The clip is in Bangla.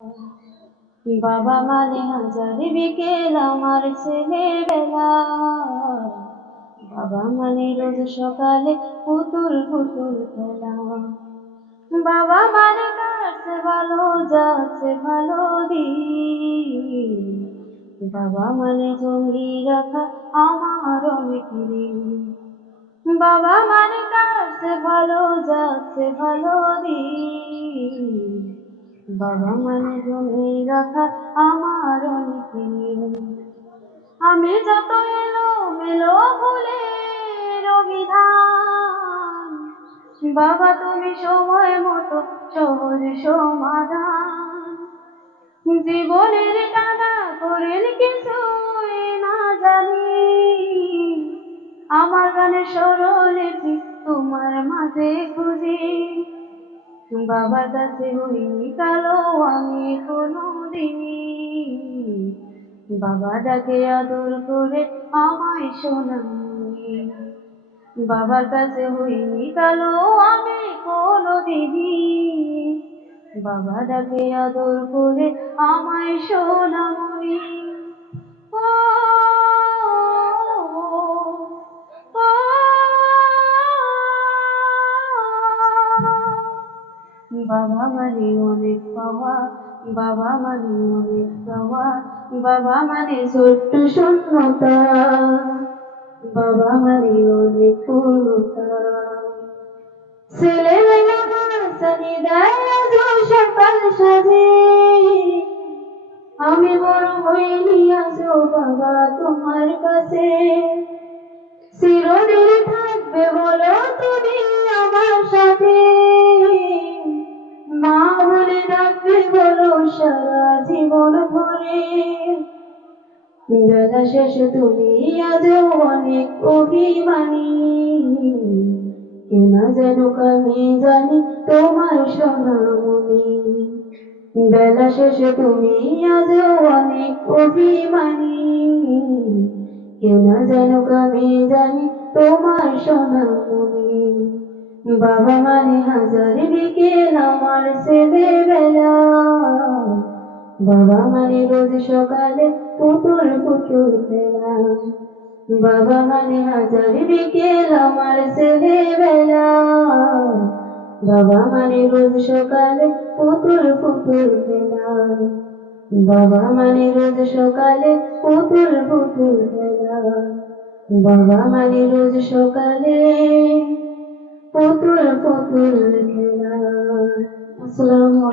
বাবা মানে হাজার বিকেল আমার ছেলেবেলা। বাবা মানে রোজ সকালে পুতুল পুতুল খেলা। বাবা মানে কাটছে ভালো যাচ্ছে ভালো দিন। বাবা মানে জমি রাখা আমার অনেক ঋণ। বাবা মানে কাটছে ভালো যাচ্ছে ভালো দিন। বাবা মানে জমি রাখা আমার অনেক ঋণ। আমি যত এলো মেলো ভুলের অভিধান, বাবা তুমি সময় মতো সহজ সমাধান। জীবনের টানা করেন কিছুই না জানি, আমার গানে সরলেছি তোমার মাঝে খুঁজি। বাবার কাছে হইনি কালো আমি কোনোদিন, বাবা ডাকে আদর করে আমায় শোনানি। বাবার কাছে হইনি কালো আমি কোনোদিনই, বাবা ডাকে আদর করে আমায় শোনামনি। ও, ও, ও, বাবা মানে অনেক পাওয়া, বাবা মানে অনেক পাওয়া। বাবা মানে ছোট্ট শূন্যতা, বাবা মানে অনেক পূর্ণতা। ছেলেবেলা হাসানি দেয় আজও সকাল সাজে, আমি বড় হইনি আজও বাবা তোমার কাছে। চিরদিন থাকবে বলো তুমি আমার সাথে, মা বলে ডাকবে বলো সারা জীবন ধরে। বেলা শেষে তুমি আজও অনেক অভিমানী, কেউ না জানুক আমি জানি তোমার সোনামণি। বেলা শেষে তুমি আজও অনেক অভিমানী, কেউ না জানুক আমি জানি তোমার সোনামণি। বাবা মানে হাজার বিকেল আমার ছেলেবেলা। বাবা মানে রোজ সকালে পুতুল পুতুল খেলা। বাবা মানে হাজার বিকেল আমার ছেলেবেলা। বাবা মানে রোজ সকালে পুতুল পুতুল খেলা। বাবা মানে রোজ সকালে পুতুল পুতুল খেলা। বাবা মানে রোজ সকালে পুতুল পুতুল খেলা। আসসালামু আলাইকুম।